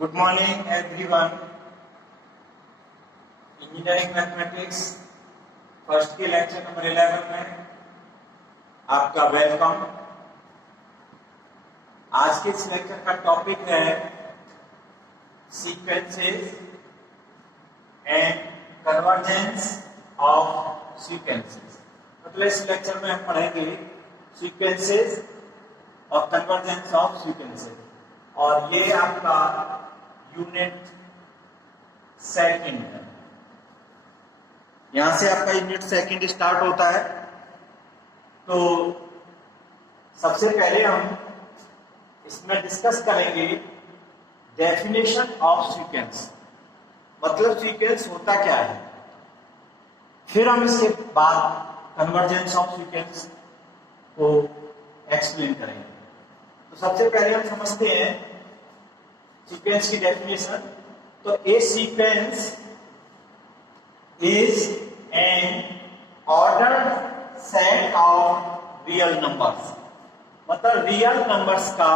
Good morning everyone. Engineering mathematics first के lecture number 11 में आपका वेलकम। आज के इस लेक्चर का टॉपिक है sequences and convergence of sequences. मतलब इस लेक्चर में हम पढ़ेंगे सीक्वेंसेस और कन्वर्जेंस ऑफ सीक्वेंसेस, और ये आपका यूनिट सेकंड है। यहां से आपका यूनिट सेकंड स्टार्ट होता है। तो सबसे पहले हम इसमें डिस्कस करेंगे डेफिनेशन ऑफ सीक्वेंस, मतलब सीक्वेंस होता क्या है। फिर हम इसके बाद कन्वर्जेंस ऑफ सीक्वेंस को एक्सप्लेन करेंगे। तो सबसे पहले हम समझते हैं सीक्वेंस की डेफिनेशन। तो a sequence is an ordered set of real numbers, मतलब रियल नंबर्स का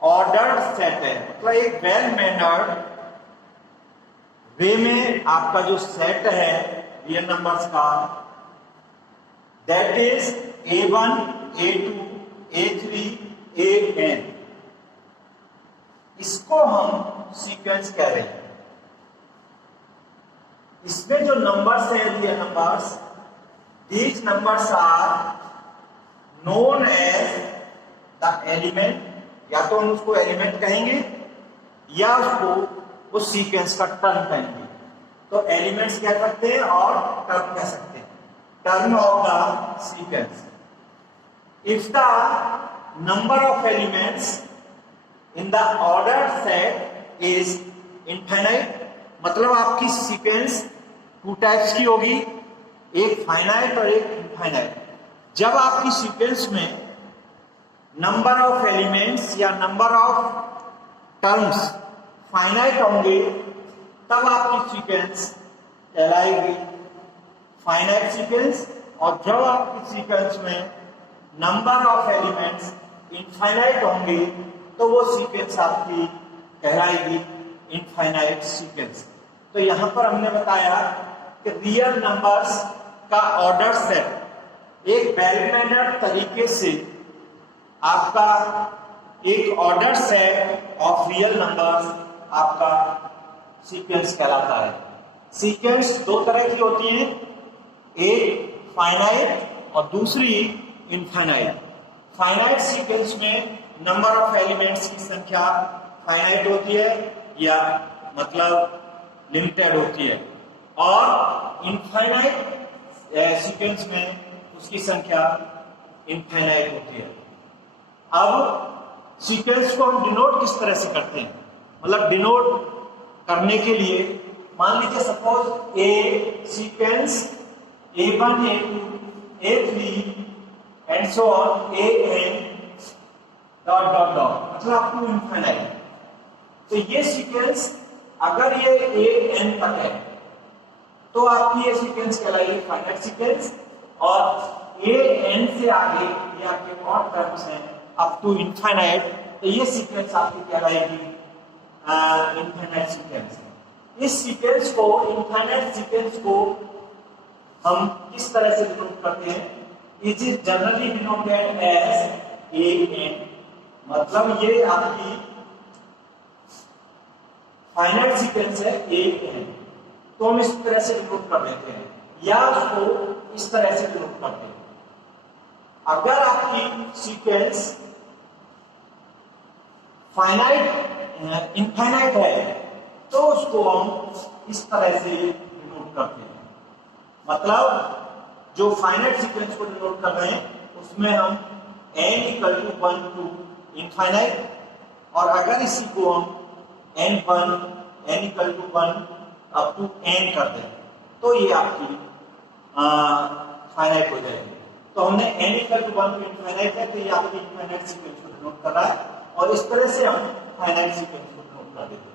ऑर्डर्ड सेट है। मतलब एक वेल मैनर्ड वे में आपका जो सेट है रियल नंबर्स का, that is A1, A2, A3, AN, इसको हम सीक्वेंस कह रहे हैं। इसमें जो नंबर्स हैं real numbers, these numbers are known as the element, या तो हम उसको एलिमेंट कहेंगे या उसको उस सीक्वेंस का टर्म कहेंगे। तो एलिमेंट्स कह सकते हैं और टर्म कह सकते हैं, term of the sequence. If the number of elements in the ordered set is infinite, मतलब आपकी सीक्वेंस टू टाइप्स की होगी, एक फाइनाइट और एक इनफाइनाइट। जब आपकी सीक्वेंस में नंबर ऑफ एलिमेंट्स या नंबर ऑफ टर्म्स फाइनाइट होंगे तब आपकी सीक्वेंस कहलाएगी फाइनाइट सीक्वेंस, और जब आपकी सीक्वेंस में नंबर ऑफ एलिमेंट्स इनफाइनाइट होंगे तो वो सीक्वेंस आपकी कहलाएगी इनफाइनाइट सीक्वेंस। तो यहां पर हमने बताया कि रियल नंबर्स का ऑर्डर सेट एक वेल मैनर्ड तरीके से आपका एक order set of real numbers आपका सीक्वेंस कहलाता है। सीक्वेंस दो तरह की होती है, एक फाइनाइट और दूसरी इनफाइनाइट। फाइनाइट सीक्वेंस में नंबर ऑफ एलिमेंट्स की संख्या फाइनाइट होती है या मतलब लिमिटेड होती है, और इनफाइनाइट सीक्वेंस में उसकी संख्या इनफाइनाइट होती है। अब सीक्वेंस को हम डिनोट किस तरह से करते हैं, मतलब डिनोट करने के लिए मान लीजिए suppose A sequence A1, A2, A3 and so on, AN dot dot dot, मतलब अप टू इनफाइनाइट। तो ये सीक्वेंस अगर ये AN तक है तो आपकी ये सीक्वेंस कहलाएगी फाइनाइट सीक्वेंस, और AN से आगे ये आपके और टर्म्स हैं अप टू इनफाइनाइट, तो ये सीक्वेंस आपकी कहलाएगी इनफाइनाइट सीक्वेंस। इस सीक्वेंस को, इनफाइनाइट सीक्वेंस को हम किस तरह से डिनोट करते हैं? It is generally denoted as AN, मतलब ये आपकी फाइनाइट सीक्वेंस है AN, तो हम इस तरह से डिनोट कर देते हैं या उसको इस तरह से डिनोट करते हैं। अगर आपकी सीक्वेंस फाइनाइट इनफाइनाइट है तो उसको हम इस तरह से डिनोट करते हैं, मतलब जो फाइनाइट सीक्वेंस को डिनोट कर रहे हैं उसमें हम n equal to 1 to infinite, और अगर इसी को हम n equal to 1 up to n कर दें तो ये आपकी फाइनाइट हो जाएगी। तो हमने n equal to 1 to infinite है, तो ये आपकी इनफाइनाइट सीक्वेंस को डिनोट कर रहा है, और इस तरह से हम फाइनाइट सीक्वेंस को डिनोट कर देते हैं।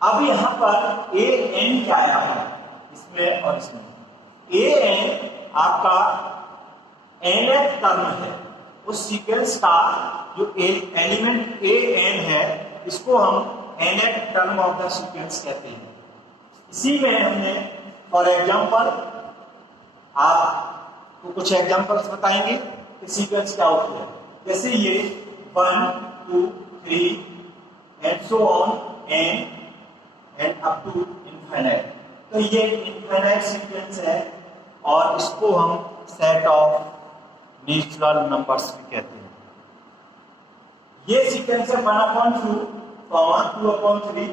अब यहाँ पर AN क्या आया इसमें और इसमें? AN आपका nth टर्म है, उस सीक्वेंस का जो एलिमेंट AN है इसको हम nth term of the sequence कहते हैं। इसी में हमने फॉर एग्जांपल आपको कुछ एग्जांपल्स बताएंगे कि सीक्वेंस क्या होती है। जैसे ये 1 2 3 and so on and up to infinite. तो ये इनफाइनाइट सीक्वेंस है और इसको हम सेट ऑफ नेचुरल नंबर्स भी कहते हैं। ये सीक्वेंस है 1/2, 2/3,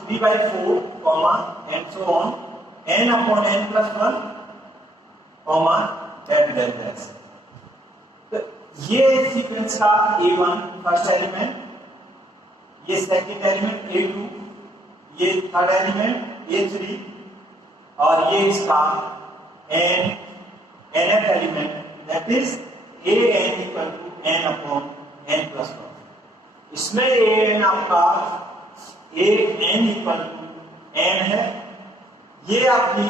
3/4, and so on, n/n+1, dash. तो ये सीक्वेंस का A1 फर्स्ट एलिमेंट, ये सेकंड एलिमेंट A2, ये थर्ड एलिमेंट A3 और ये इसका nth element, that is an=n/n+1। इसमें an आपका an=n है। ये आपकी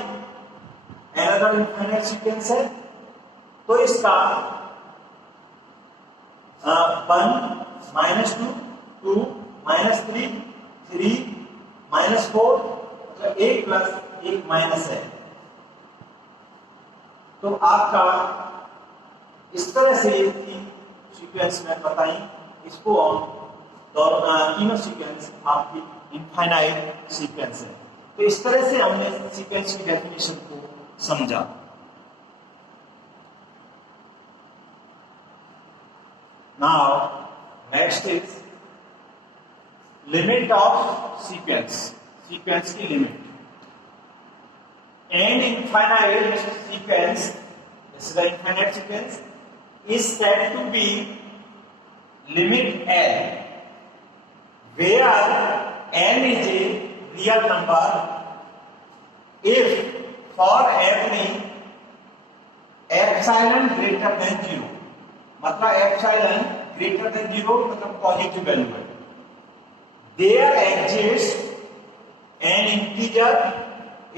अनदर इनफाइनाइट सीक्वेंस है। तो इसका 1 -2 2 -3 3 -4 मतलब 1 + 1 माइनस है। तो आपका इस तरह से सीक्वेंस में बताई, इसको तीनों सीक्वेंस आपकी इनफाइनाइट सीक्वेंस है। तो इस तरह से हमने सीक्वेंस की डेफिनेशन को समझा। Now next is limit of sequence, sequence की limit. An infinite sequence, this is the infinite sequence, is said to be limit L, where n is a real number if for every epsilon greater than 0, मतलब epsilon greater than 0 मतलब positive value है, there exists an integer,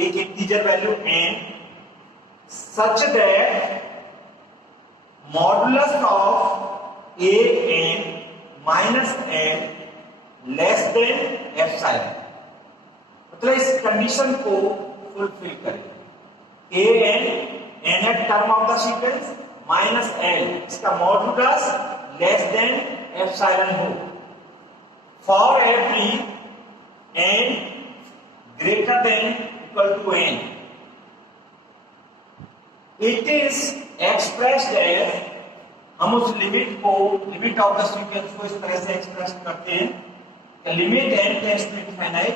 एक integer value n, such that modulus of an minus n less then epsilon. मतलब इस condition को fulfil करें। an nth term of the sequence minus n, इसका modulus less than epsilon हो for every n greater than equal to n. It is expressed as, हम उस limit को, limit of the sequence को इस तरह से एक्सप्रेस करते हैं, limit n tends to infinite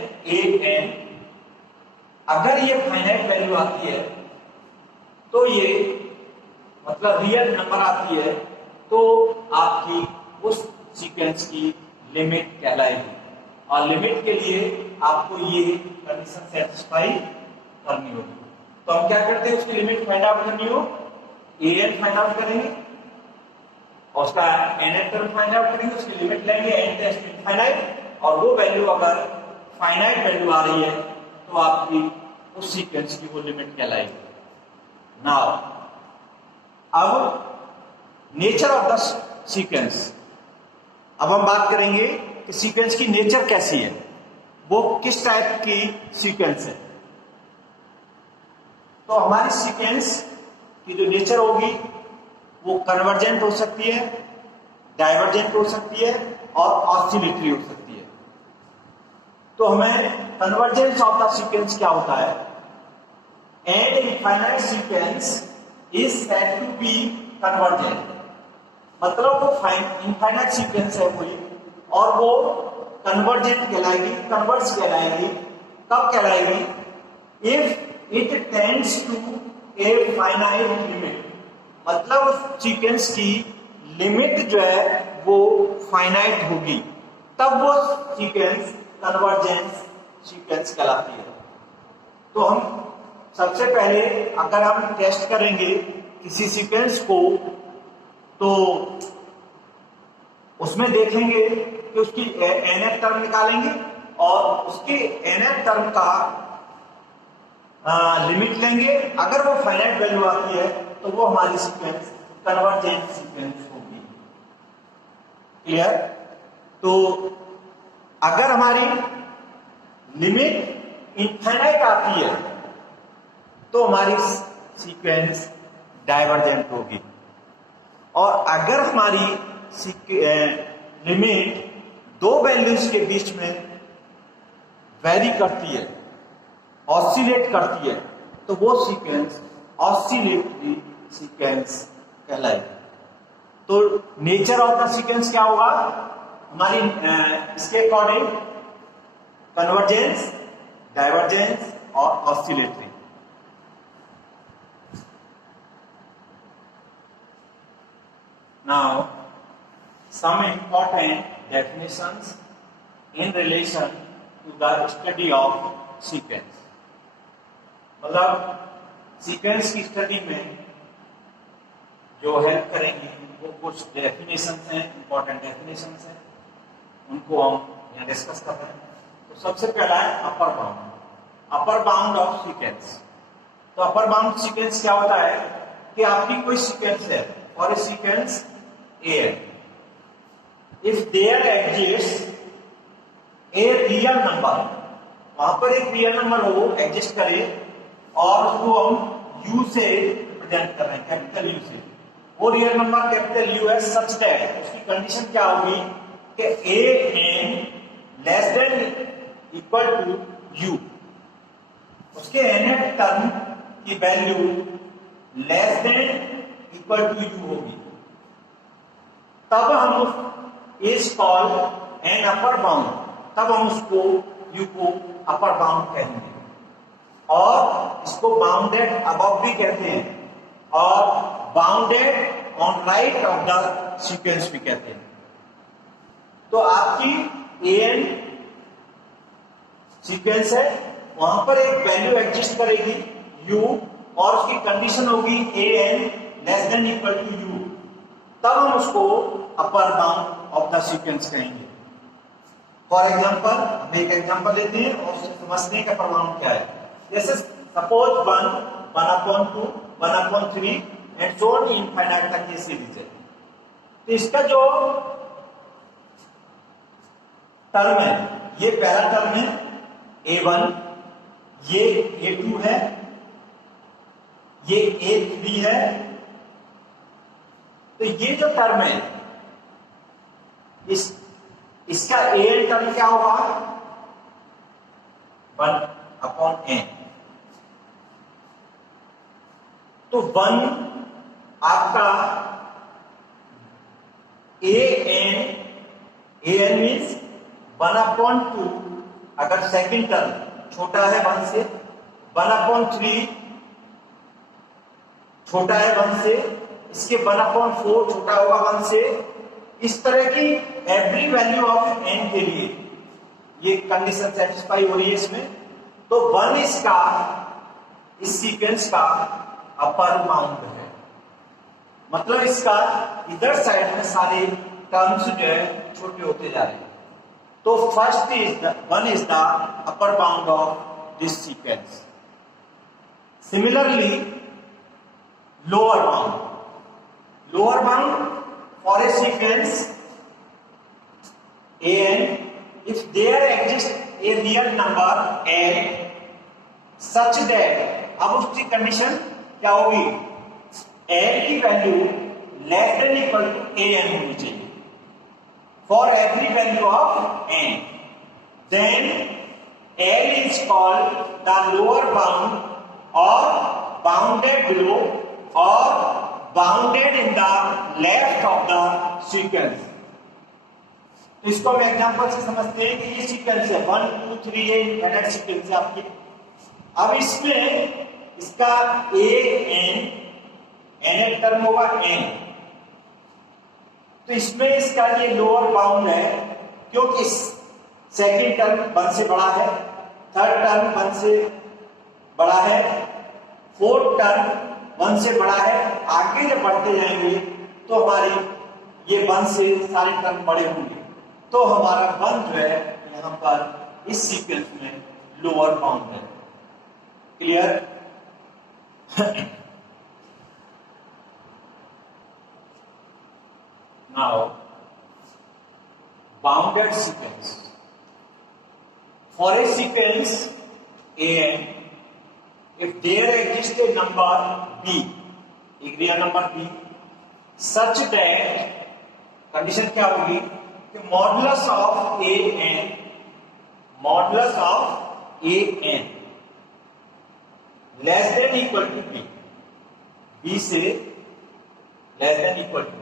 an। अगर ये फाइनाइट वैल्यू आती है तो ये मतलब रियल नंबर आती है तो आपकी उस सीक्वेंस की लिमिट कहलाएगी। और लिमिट के लिए आपको ये कंडीशन सेटिस्फाई करनी होगी। तो हम क्या करते हैं, उसकी लिमिट फाइंड आउट करनी हो, an फाइंड आउट करेंगे और उसका nth टर्म फाइंड आउट करेंगे, उसकी लिमिट लेंगे n टेंड्स टू इनफाइनाइट, और वो वैल्यू अगर फाइनाइट वैल्यू आ रही है तो आपकी उस सीक्वेंस की वो लिमिट कहलाएगी। नाउ अब नेचर ऑफ द सीक्वेंस, अब हम बात करेंगे कि सीक्वेंस की नेचर कैसी है, वो किस टाइप की सीक्वेंस है। तो हमारी सीक्वेंस की जो नेचर होगी वो कन्वर्जेंट हो सकती है, डाइवर्जेंट हो सकती है और ऑसिलेटरी हो सकती है। तो हमें कन्वर्जेंस ऑफ द सीक्वेंस क्या होता है, an infinite sequence is said to be convergent, मतलब वो इनफाइनाइट सीक्वेंस है कोई और वो कन्वर्जेंट कहलाएगी, कन्वर्स कहलाएगी। कब कहलाएगी, if it tends to a finite limit, मतलब उस सीक्वेंस की लिमिट जो है वो फाइनाइट होगी, तब वो सीक्वेंस कन्वर्जेंस सीक्वेंस कहलाती है। तो हम सबसे पहले अगर हम टेस्ट करेंगे किसी सीक्वेंस को तो उसमें देखेंगे कि उसकी nth टर्म निकालेंगे और उसके nth टर्म का लिमिट लेंगे। अगर वो फाइनाइट वैल्यू आती है तो वो हमारी सीक्वेंस कन्वर्जेंट सीक्वेंस होगी। क्लियर? तो अगर हमारी लिमिट इनफाइनाइट आती है तो हमारी सीक्वेंस डाइवर्जेंट होगी, और अगर हमारी लिमिट दो वैल्यूज के बीच में वेरी करती है, ऑसिलेट करती है, तो वो सीक्वेंस ऑसिलेटरी सीक्वेंस कहलाएगी। तो नेचर ऑफ द सीक्वेंस क्या होगा हमारी इसके अकॉर्डिंग, कन्वर्जेंस, डाइवर्जेंस और oscillatory. Now, some important definitions in relation to the study of sequence. मतलब सीक्वेंस की स्टडी में जो हेल्प करेंगी वो कुछ डेफिनेशंस हैं, इंपॉर्टेंट डेफिनेशंस हैं, उनको हम यहाँ डिस्कस कर रहे हैं। तो सबसे पहला है upper bound, upper bound of sequence. तो अपर बाउंड सीक्वेंस क्या होता है कि आपकी कोई सीक्वेंस है और इस sequence A, if there exists a real number, वहां पर एक रियल नंबर हो एग्जिस्ट करे और उसको हम U से रिप्रेजेंट कर रहे हैं, कैपिटल U से, वो रियल नंबर कैपिटल U है सच दैट उसकी कंडीशन क्या होगी कि a n less than equal to U, उसके nth टर्म की value less than equal to U होगी, तब हम is called an upper bound, तब हम उसको यू को अपर बाउंड कहेंगे, और इसको बाउंडेड अबव भी कहते हैं और bounded on right of the sequence भी कहते हैं। तो आपकी एन सीक्वेंस है, वहां पर एक वैल्यू एग्जिस्ट करेगी यू और उसकी कंडीशन होगी a n less than equal to u, तब हम उसको upper bound of the sequence कहेंगे। फॉर एग्जांपल हम एक एग्जांपल लेते हैं और समझने का प्रमाण क्या है। जैसे suppose 1, 1/2, 1/3 and so on infinite तक ये सीरीज है। तो इसका जो टर्म है, ये पहला टर्म है A1, ये A2 है, ये A3 है। तो ये जो टर्म है इसका एन टर्म क्या होगा 1/n। तो 1 आपका an मीन्स 1/2, अगर सेकंड टर्म छोटा है 1 से, 1/3 छोटा है 1 से, इसके 1/4 छोटा होगा 1 से। इस तरह की एवरी वैल्यू ऑफ n के लिए ये कंडीशन सेटिस्फाई हो रही है इसमें, तो 1 इसका इस सीक्वेंस का अपर बाउंड है। मतलब इसका इधर साइड में सारे टर्म्स जो है छोटे होते जा रहे हैं। तो first is 1 is the upper bound of this sequence. Similarly lower bound, lower bound for a sequence an, if there exists a real number n such that, अब उसकी कंडीशन क्या होगी, n की value less than equal to an होनी चाहिए for every value of n, then n is called the lower bound or bounded below or bounded in the left of the sequence. तो इसको हम example से समझते हैं कि ये सीक्वेंस है 1 2 3 ये इनफाइनाइट सीक्वेंस है आपकी। अब इसमें इसका n टर्म होगा n, तो इसमें इसका ये लोअर बाउंड है क्योंकि सेकेंड टर्म 1 से बड़ा है, थर्ड टर्म 1 से बड़ा है, फोर्थ टर्म 1 से बड़ा है। आगे जब बढ़ते जाएंगे तो हमारी ये 1 से सारे टर्म बड़े होंगे, तो हमारा 1 जो है यहाँ पर इस सीक्वेंस में लोअर बाउंड है। Clear? Now bounded sequence. For a sequence an, if there exists a number b, एक real number b, such that condition क्या होगी कि modulus of a n, modulus of a n less than equal to b, b से less than equal to,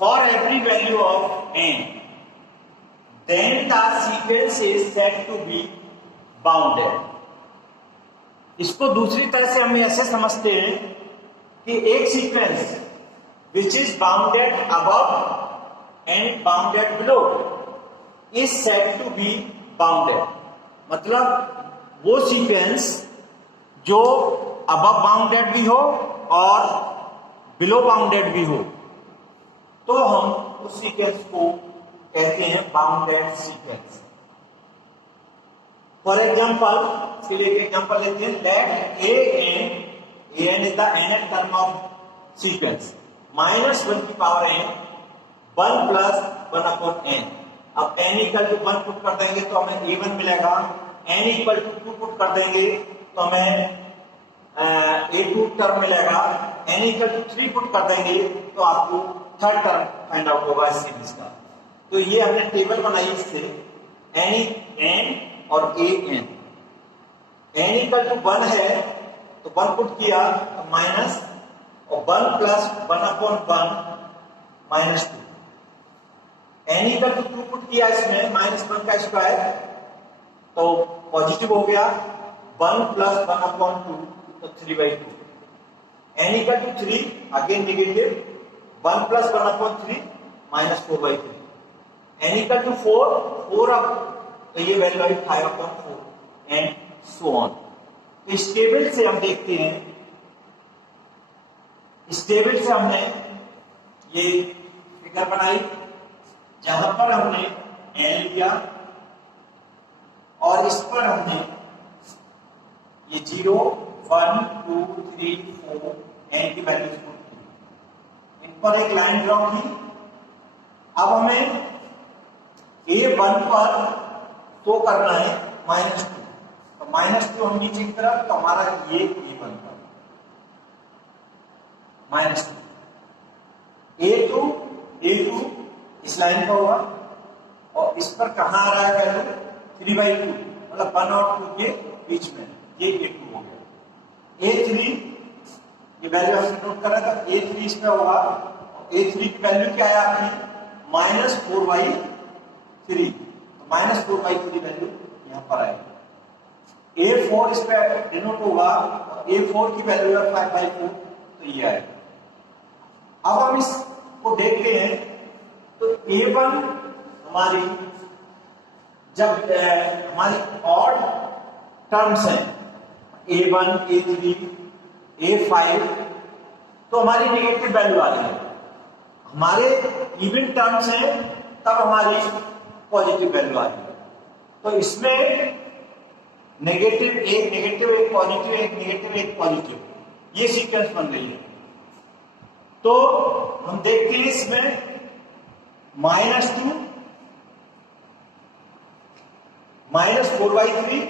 for every value of n, then the sequence is said to be bounded. इसको दूसरी तरह से हम ऐसे समझते हैं कि एक sequence which is bounded above and bounded below is said to be bounded. मतलब वो सीक्वेंस जो above bounded भी हो और below bounded भी हो, तो हम उस सीक्वेंस को कहते हैं बाउंडेड सीक्वेंस. फॉर एग्जाम्पल, इसके लिए एक एग्जाम्पल लेते हैं. Let a n is the nth term of sequence, -1 की power n, 1 plus 1 upon n. अब n इक्वल टू 1 पुट कर देंगे तो हमें a1 मिलेगा, n इक्वल टू 2 पुट कर देंगे तो हमें a2 टर्म मिलेगा, n इक्वल टू 3 पुट कर देंगे तो आपको थर्ड टर्म फाइंड आउट होगा इस सीरीज का. तो ये हमने टेबल बनाई इससे n और a n. n equal to 1 है तो 1 पुट किया तो माइनस, और 1 plus 1 upon 1 -2. n equal to 2 put किया इसमें, -1 का स्क्वायर तो पॉजिटिव हो गया, 1 प्लस 1 अपॉन 2 तो 3/2. n equal to 3 again negative, 1 plus 1 upon 3 -4/3. n equal to 4 अब तो ये वैल्यू आई 5/4 एंड सो ऑन. तो इस टेबल से हम देखते हैं, इस टेबल से हमने ये फिगर बनाई जहां पर हमने n लिया और इस पर हमने ये 0 1 2 3 4 n की वैल्यूज पुट की, इन पर एक लाइन ड्रॉ की. अब हमें a1 पर तो करना है -2, तो -2 हम नीचे की तरफ, तो हमारा ये a1 पर -2, a2 इस लाइन का होगा और इस पर कहां आ रहा है वैल्यू 3/2, मतलब 1 और 2 के बीच में, ये a2 हो गया. a3 ये वैल्यू हमने नोट करा था, a3 इसमें होगा, a3 की वैल्यू क्या है आपकी -4/3, तो -4/3 वैल्यू यहां पर आएगी. a4 इस पे डिनोट होगा, a4 की वैल्यू है 5/4, तो ये आएगा. अब हम इसको देखते हैं तो a1 हमारी जब हमारी ऑड टर्म्स हैं a1 a3 a5, तो हमारी नेगेटिव वैल्यू आ रही है. हमारे इवन टर्म्स हैं तब हमारी पॉजिटिव वैल्यू आ रही है. तो इसमें नेगेटिव एक पॉजिटिव, एक नेगेटिव एक पॉजिटिव, ये सीक्वेंस बन रही है. तो हम देखते हैं इसमें -2 -4/3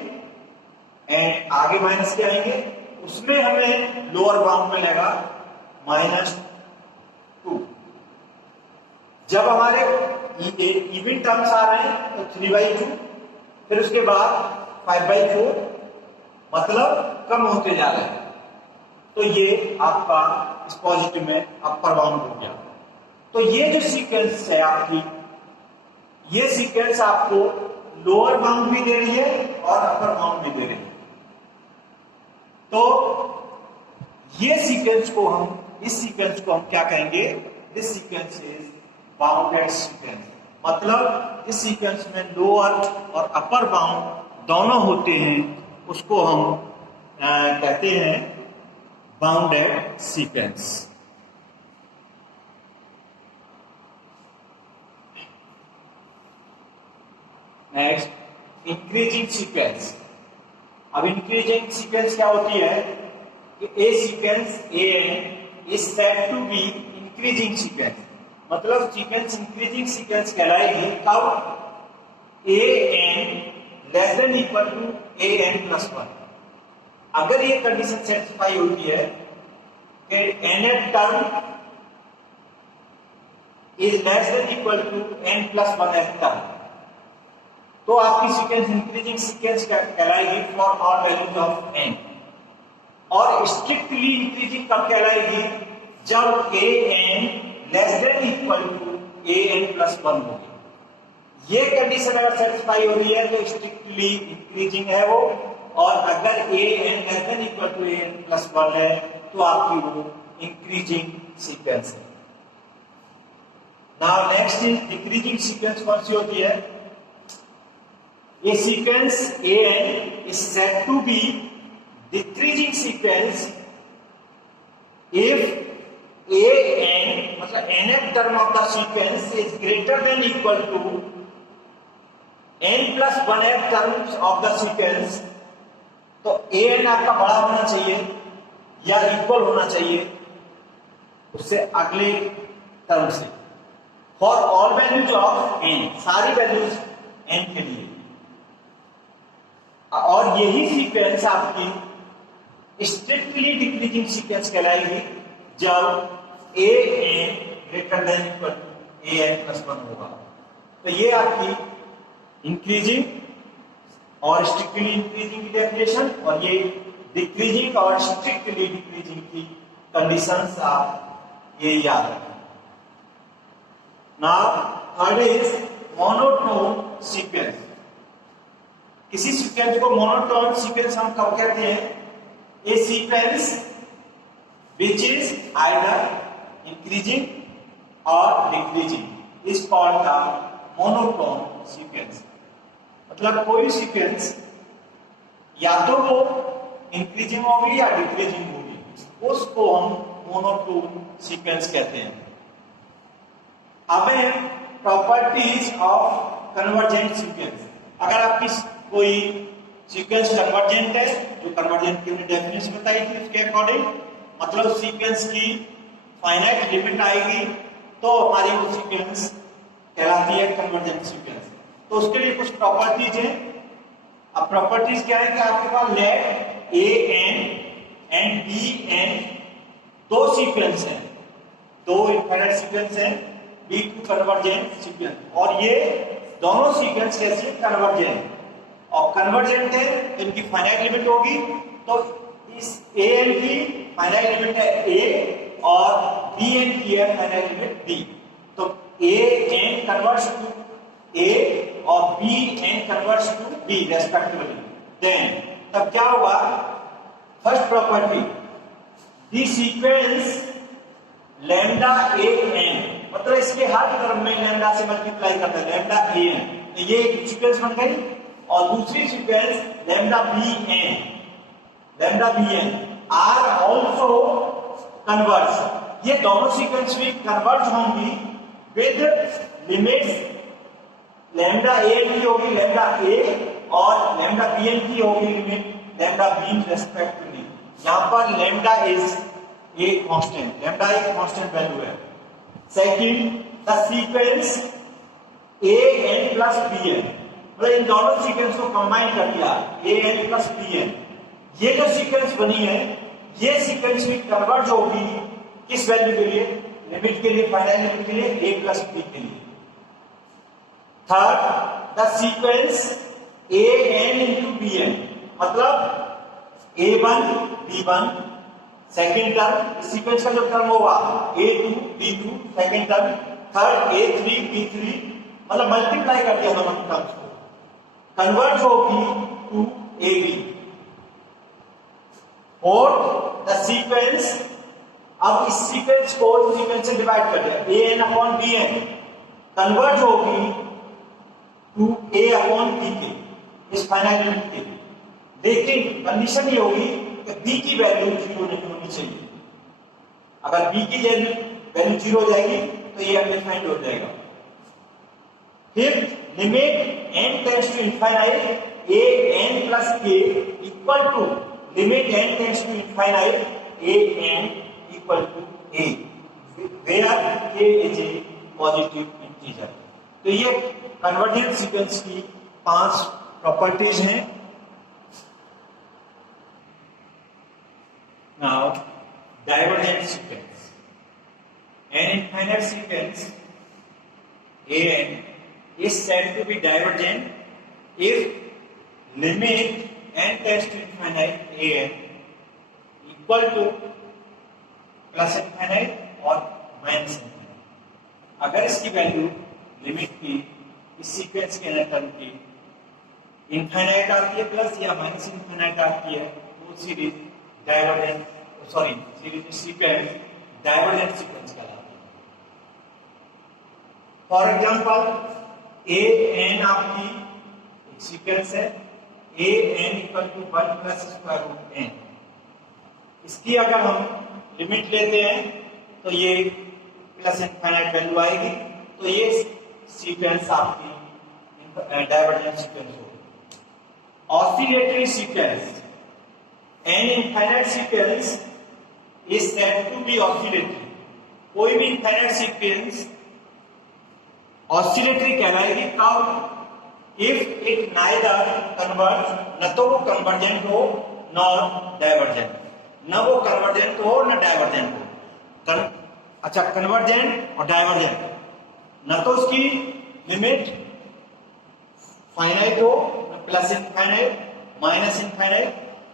एंड आगे माइनस के आएंगे, उसमें हमें लोअर बाउंड मिलेगा -2. जब हमारे इवन टर्म्स आ रहे हैं तो 3/2, फिर उसके बाद 5/4, मतलब कम होते जा रहे हैं. तो ये आपका इस पॉजिटिव में अपर बाउंड हो गया. तो ये जो सीक्वेंस है आपकी, ये सीक्वेंस आपको लोअर बाउंड भी दे रही है और अपर बाउंड भी दे रही है. तो ये सीक्वेंस को हम क्या कहेंगे, this sequence is bounded sequence. मतलब इस सीक्वेंस में लोअर और अपर बाउंड दोनों होते हैं, उसको हम कहते हैं bounded sequence. Next increasing sequence. अब इंक्रीजिंग सीक्वेंस क्या होती है कि a sequence a n is said to be increasing sequence. मतलब सीक्वेंस इंक्रीजिंग सीक्वेंस कहलाएगी कब a n less than equal to a n plus one. अगर ये कंडीशन सेटिस्फाई होती है कि nth term is less than equal to n plus one th term, तो आपकी सीक्वेंस इंक्रीजिंग सीक्वेंस कहलाएगी for all values of n। और strictly increasing कब कहलाएगी, जब a n less than equal to a n plus one होगी। ये condition अगर सेटिस्फाई हो रही है तो स्ट्रिक्टली इंक्रीजिंग है वो, और अगर a n less than equal to a n plus one है तो आपकी वो इंक्रीजिंग सीक्वेंस है। Now next is decreasing sequence. कौन सी होती है? ये sequence a n is said to be decreasing sequence if a n मतलब nth term of the sequence is greater than equal to n plus one th terms of the sequence. तो a N आपका बड़ा होना चाहिए या equal होना चाहिए उससे अगले टर्म से, for all values of n, सारी वैल्यूज n के लिए। और यही सीक्वेंस आपकी स्ट्रिक्टली डिक्रीजिंग सीक्वेंस कहलाएगी जब a n greater than equal to a n plus one होगा। तो ये आपकी इंक्रीजिंग और स्ट्रिक्टली इंक्रीजिंग की डेफिनेशन, और ये डिक्रीजिंग और स्ट्रिक्टली डिक्रीजिंग की कंडीशंस आप ये याद रखें। Now third is monotone sequence. किसी सीक्वेंस को मोनोटोन सीक्वेंस हम कब कहते हैं? ए sequence which is either increasing or decreasing is called the monotone sequence। मतलब कोई सीक्वेंस या तो वो इंक्रीजिंग होगी या डिक्रीजिंग होगी, उसको हम मोनोटोन सीक्वेंस कहते हैं। अब है प्रॉपर्टीज ऑफ कन्वर्जेंट सीक्वेंस। अगर आपकी कोई सीक्वेंस कन्वर्जेंट है, जो कन्वर्जेंट की हमने डेफिनेशन बताई थी उसके अकॉर्डिंग, मतलब सीक्वेंस की फाइनाइट लिमिट आएगी तो हमारी वो सीक्वेंस कहलाती है कन्वर्जेंट सीक्वेंस। तो उसके लिए कुछ प्रॉपर्टीज हैं। अब प्रॉपर्टीज क्या है कि आपके पास let a n and b n दो सीक्वेंस हैं, दो इनफाइनाइट सीक्वेंस हैं, बी टू कन्वर्जेंट सीक्वेंस, और ये दोनों सीक्वेंस कैसे कन्वर्जेंट और कन्वर्जेंट है तो इनकी फाइनाइट लिमिट होगी। तो इस ए एन की फाइनाइट लिमिट है ए और बी एन की है फाइनाइट लिमिट बी। तो a n converts to a और b n converts to b respectively. Then तब क्या होगा? First property, the sequence lambda a n, मतलब इसके हर टर्म में लैम्डा से मल्टीप्लाई करते हैं, लैम्डा ए एन, ये एक सीक्वेंस बन गई। और दूसरी sequence lambda b n, lambda b n are also converge. ये दोनों सीक्वेंस भी कन्वर्ज होंगी with limits lambda a n की होगी लैम्डा ए और लैम्डा बी एन की होगी लिमिट लैम्डा बी रेस्पेक्टिवली। यहां पर lambda is a constant, lambda एक कांस्टेंट वैल्यू है। Second, the sequence a n plus b n, मतलब इन दोनों सीक्वेंस को कंबाइन कर दिया a n plus b n. ये जो सीक्वेंस बनी है ये सीक्वेंस भी कन्वर्ज होगी किस वैल्यू के लिए? लिमिट के लिए, फाइनाइट लिमिट के लिए, ए प्लस बी के लिए। Third, the sequence a n into b n, मतलब a one b one second term, इस सीक्वेंस का जो टर्म होगा a two b two second term, third a three b three, मतलब मल्टीप्लाई कर दिया दोनों टर्म्स को, कन्वर्ज होगी to a b. Fourth, the sequence, अब इस सीक्वेंस को सीक्वेंस से डिवाइड कर दिया, a n upon b n converge होगी टू ए अपॉन बी के, इस फाइनाइट लिमिट के। लेकिन कंडीशन ये होगी कि बी की वैल्यू 0 नहीं होनी चाहिए। अगर बी की वैल्यू 0 हो जाएगी तो ये अनडिफाइंड हो जाएगा। Fifth, limit n tends to infinite a n plus k equal to limit n tends to infinite a n equal to a, where k is a positive integer. तो ये convergent sequence की 5 properties हैं। Now divergent sequence, an infinite sequence an is said to be divergent if limit n tends to infinite an equal to plus infinite और minus infinite. अगर इसकी value limit की इस sequence के term की infinite आती है प्लस या माइनस इनफाइनाइट आती है तो series divergent sequence divergent sequence कहलाती है। फॉर एग्जांपल ए एन आपकी एक सीक्वेंस है, a n equal to 1 plus square root n. इसकी अगर हम लिमिट लेते हैं तो ये प्लस इनफाइनाइट वैल्यू आएगी, तो ये सीक्वेंस आपकी डाइवर्जेंट सीक्वेंस होगी। Oscillatory sequence, an infinite sequence is said to be oscillatory. कोई भी इनफाइनाइट सीक्वेंस ऑसिलेटरी कहलाएगी कब? इफ इट नाइदर कन्वर्ज, न तो वो कन्वर्जेंट हो नॉर डाइवर्जेंट, न वो कन्वर्जेंट हो न डाइवर्जेंट हो। अच्छा, कन्वर्जेंट और डाइवर्जेंट, न तो उसकी लिमिट फाइनाइट हो, न प्लस इनफाइनाइट माइनस इनफाइनाइट।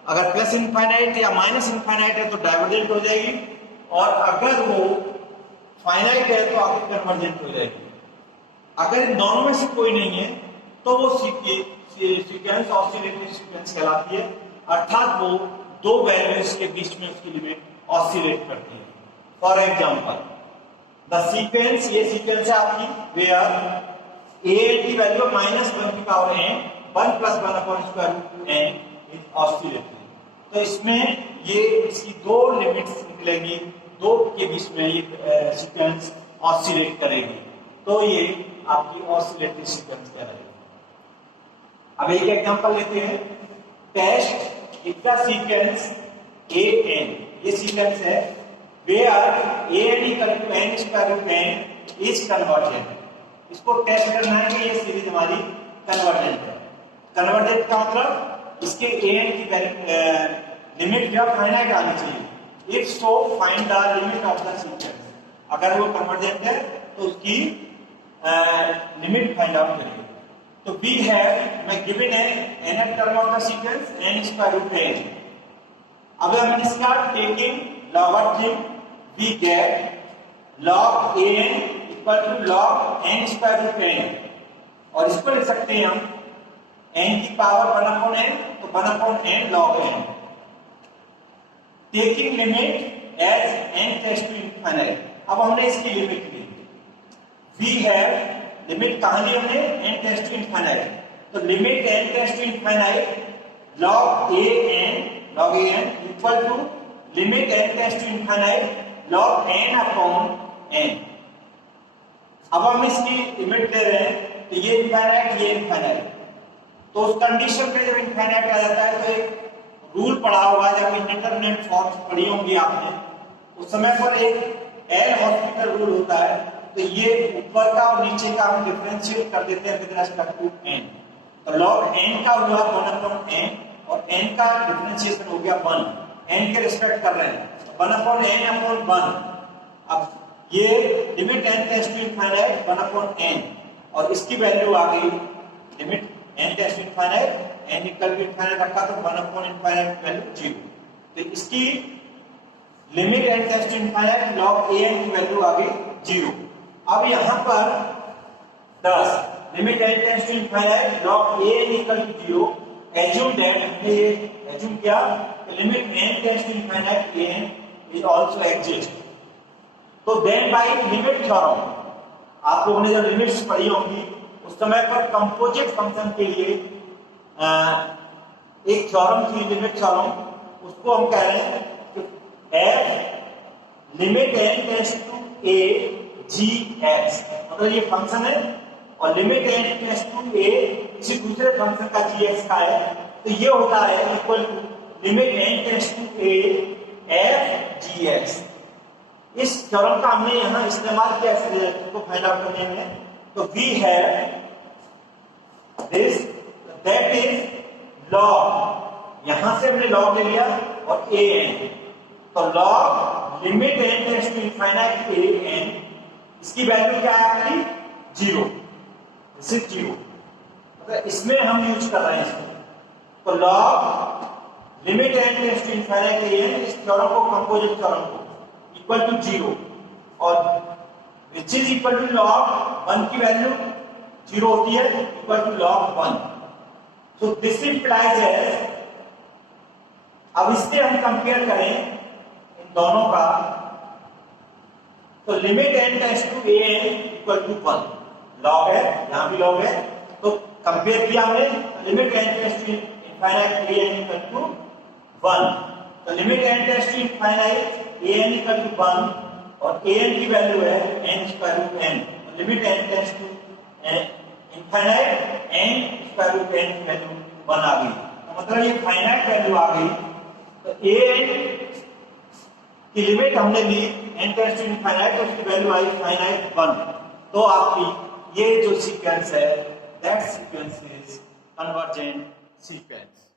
अगर प्लस इनफाइनाइट या माइनस इनफाइनाइट है तो डाइवर्जेंट हो जाएगी, और अगर वो फाइनाइट है तो आपकी कन्वर्जेंट हो जाएगी। अगर इन दोनों में से कोई नहीं है तो वो सीक्वेंस ऑसिलेटरी सीक्वेंस कहलाती है, अर्थात वो दो वैल्यूज के बीच में उसकी लिमिट ऑसिलेट करती है। फॉर एग्जांपल द सीक्वेंस, ये सीक्वेंस है आपकी वेयर ए की वैल्यू -1 की power n 1 plus 1 upon square root n is oscillatory. तो इसमें ये इसकी दो लिमिट्स निकलेंगी, दो के बीच में ये सीक्वेंस ऑसिलेट करेगी, तो ये आपकी ऑसिलेटरी सीक्वेंस कहलाएगी। अब एक एग्जांपल लेते हैं। Test if the sequence an, ये सीक्वेंस है where an equal to n square root n is convergent. इसको टेस्ट करना है कि ये सीरीज हमारी कन्वर्जेंट है। कन्वर्जेंट का मतलब इसके an की लिमिट जो फाइनाइट आनी चाहिए। If so find the limit of the sequence. अगर वो कन्वर्जेंट है तो उसकी लिमिट फाइंड आउट करेंगे। तो we have given n term of the sequence n square root n. अब हम इसका taking logarithm we get log an equal to log n square root n, और इसको लिख सकते हैं हम n की पावर 1 upon n, तो 1 upon n log n, taking limit as n tends to infinite। अब हमने इसकी लिमिट ली, we have लिमिट कहां ली हमने? n टेंड्स टू इनफाइनाइट, तो limit n tends to infinite log an equal to limit n tends to infinite log n upon n। अब हम इसकी लिमिट ले रहे हैं, तो ये इनफाइनाइट ये इनफाइनाइट, तो उस कंडीशन पे जब इनफाइनाइट आ जाता है तो एक रूल पढ़ा होगा, जब इंडिटरमिनेट फॉर्म्स पढ़ी होंगी आपने, उस समय पर एक एल हॉस्पिटल रूल होता है। तो ये ऊपर का और नीचे का हम डिफरेंशिएट कर देते हैं विद रिस्पेक्ट टू n। तो log n का हुआ 1 अपॉन n और n का डिफरेंशिएशन हो गया 1, n के रिस्पेक्ट कर रहे हैं 1 अपॉन n अपॉन 1। अब ये limit n tends to infinite 1 upon n, और इसकी वैल्यू आ गई limit n tends to infinite, n equal to infinite रखा तो 1 अपॉन इनफाइनाइट वैल्यू 0। तो इसकी limit n tends to infinite log an की वैल्यू आ गई 0। अब यहां पर 10 limit n tends to infinite log an equal to 0, assume that, हमने ये एज्यूम किया limit n tends to infinite an is also exist. तो देन बाय लिमिट थ्योरम, आप लोगों ने जब लिमिट्स पढ़ी होंगी उस समय पर कंपोजिट फंक्शन के लिए एक थ्योरम थी लिमिट थ्योरम, उसको हम कह रहे हैं कि f limit n tends to a gx, मतलब ये फंक्शन है और limit n tends to a किसी दूसरे फंक्शन का gx का है, तो ये होता है equal to limit n tends to a f gx। इस थ्योरम का हमने यहां इस्तेमाल किया इस रिजल्ट को फाइंड आउट करने में। तो we have this, that is log, यहां से हमने लॉग ले लिया और ए एन, तो log limit n tends to infinite a n, इसकी वैल्यू क्या है आपकी 0, दिस इज 0, मतलब इसमें हम यूज कर रहे हैं इसको। तो log limit n tends to infinite a n, इस थ्योरम को कंपोजिट थ्योरम को इक्वल टू 0 और which is equal to log 1 की वैल्यू 0 होती है, equal to log 1। So this implies as, अब इससे हम कंपेयर करें इन दोनों का, तो limit n tends to a n equal to 1, log है, यहां भी लॉग है, तो कंपेयर किया हमने, limit n tends to infinite a n equal to 1, तो limit n tends to infinite a n equal to 1 और ए एन की वैल्यू है n square root n, limit n tends to infinite n square root n की value 1 आ गई, तो मतलब ये फाइनाइट वैल्यू आ गई। तो ए एन की लिमिट हमने ली एन टेंड्स टू इनफाइनाइट, तो उसकी वैल्यू आई फाइनाइट 1। तो आपकी ये जो सीक्वेंस है, that sequence is convergent sequence.